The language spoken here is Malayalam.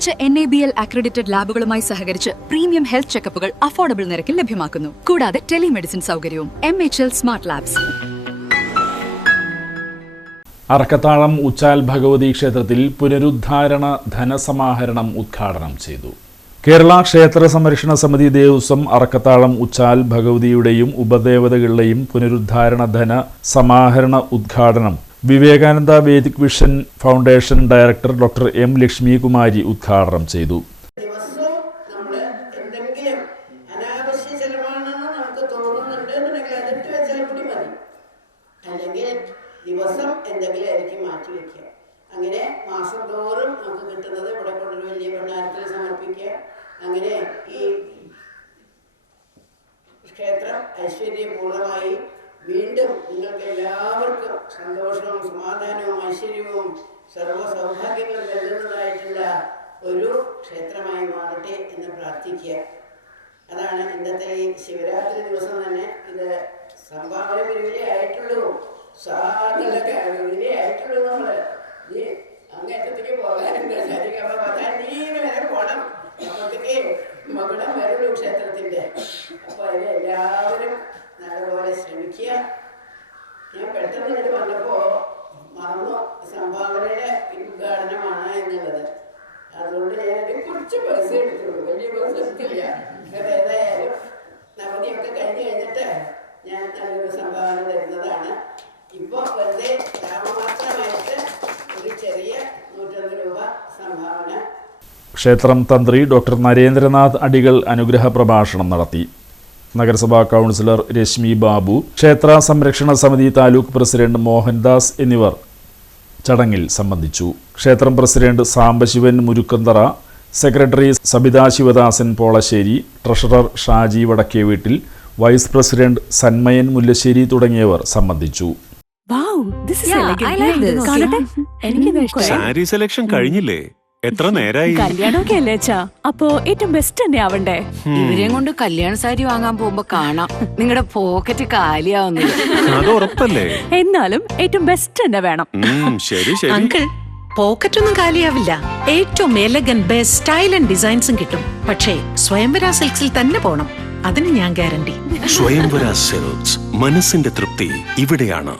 മികച്ച NABL അക്രഡിറ്റഡ് ലാബുകളുമായി സഹകരിച്ച് പ്രീമിയം ഹെൽത്ത് ചെക്കപ്പുകൾ അഫോർഡബിൾ നിരക്കിൽ ലഭ്യമാക്കുന്നു. കൂടാതെ ടെലിമെഡിസിൻ സൗകര്യവും. MHL smart labs. Arakkathazham Uchal Bhagavathi ക്ഷേത്രത്തിൽ പുനരുദ്ധാരണ ധനസമാഹരണം ഉദ്ഘാടനം ചെയ്തു. കേരള ക്ഷേത്ര സംരക്ഷണ സമിതി ദേവസ്വം അറക്കത്താഴം ഉച്ചാൽ ഭഗവതിയുടെയും ഉപദേവതകളുടെയും പുനരുദ്ധാരണ ധന സമാഹരണ ഉദ്ഘാടനം Vivekananda Vedic vision foundation director doctor M. Lakshmi Kumari ഉദ്ഘാടനം ചെയ്തു. ദിവസം എന്തെങ്കിലും മാറ്റി വയ്ക്കുക. അങ്ങനെ മാസം തോറും നമുക്ക് കിട്ടുന്നത് ഇവിടെ കൊണ്ടൊരു വലിയ ഭണ്ഡാരത്തിൽ സമർപ്പിക്കുക. അങ്ങനെ ഈ ക്ഷേത്രം ഐശ്വര്യപൂർണമായി വീണ്ടും നിങ്ങൾക്ക് എല്ലാവർക്കും സന്തോഷവും സമാധാനവും ഐശ്വര്യവും സർവ്വ സൗഭാഗ്യങ്ങളും നൽകുന്നതായിട്ടുള്ള ഒരു ക്ഷേത്രമായി മാറട്ടെ എന്ന് പ്രാർത്ഥിക്കുക. അതാണ് ഇന്നത്തെ ഈ ശിവരാത്രി ദിവസം തന്നെ ഇത് സംഭാവന വിലയായിട്ടുള്ളൂ. സാധനങ്ങളൊക്കെ വിലയായിട്ടുള്ളൂ. നമ്മൾ ഈ അങ്ങേറ്റത്തേക്ക് പോകാനുണ്ട്. ശരീരം വരെ പോകണം. അപ്പോഴത്തേക്ക് മകുടം വരുള്ളൂ ക്ഷേത്രത്തിൻ്റെ. അപ്പോൾ അതിൽ എല്ലാവരും നല്ലപോലെ ശ്രമിക്കുക. ഞാൻ പെട്ടെന്ന് ഇത് വന്നപ്പോൾ മറന്നു സംഭാവനയുടെ ഉദ്ഘാടനമാണ് എന്നുള്ളത്. അതുകൊണ്ട് ഞാനൊരു കുറച്ച് പൈസ എടുത്തുള്ളൂ. വലിയ പൈസ എടുത്തില്ല. ഏതായാലും നവതിയൊക്കെ കഴിഞ്ഞിട്ട് ഞാൻ നല്ലൊരു സംഭാവന തരുന്നതാണ്. ഇപ്പോൾ വെറുതെ നാമമാത്രമായിട്ട് ഒരു ചെറിയ 150 രൂപ സംഭാവന. ക്ഷേത്രം തന്ത്രി ഡോക്ടർ നരേന്ദ്രനാഥ് അടികൾ അനുഗ്രഹ പ്രഭാഷണം നടത്തി. നഗരസഭാ കൗൺസിലർ രശ്മി ബാബു, ക്ഷേത്ര സംരക്ഷണ സമിതി താലൂക്ക് പ്രസിഡന്റ് മോഹൻദാസ് എന്നിവർ ചടങ്ങിൽ സംബന്ധിച്ചു. ക്ഷേത്രം president Sambasivan Murukkanthara, secretary Sabitha Sivadasan Polassery, treasurer Shaji Vadakkeveettil, vice president Sanmayan Mullassery തുടങ്ങിയവർ സംബന്ധിച്ചു. സാരി സെലക്ഷൻ കഴിഞ്ഞില്ലേ? എത്ര നേരായി? കല്യാണമൊക്കെ അല്ലേ അച്ഛാ? അപ്പോ ഏറ്റവും ബെസ്റ്റ് തന്നെ ആവണ്ടേ? ഇവരെയും കൊണ്ട് കല്യാണ സാരി വാങ്ങാൻ പോകുമ്പോ കാണാം നിങ്ങളുടെ പോക്കറ്റ് കാലിയാവുന്നില്ല. അത് ഉറപ്പല്ലേ? എന്നാലും ഏറ്റവും ബെസ്റ്റ് തന്നെ വേണം. ശരി ശരി അങ്കിൾ, പോക്കറ്റ് ഒന്നും കാലിയാവില്ല. ഏറ്റവും എലഗന്റ് ബെസ്റ്റ് സ്റ്റൈൽ ആൻഡ് ഡിസൈൻസും കിട്ടും. പക്ഷേ സ്വയംവര സിൽക്സിൽ തന്നെ പോണം. അതിന് ഞാൻ ഗ്യാരണ്ടി. സ്വയംവര സിൽക്സ്, മനസ്സിന്റെ തൃപ്തി ഇവിടെയാണ്.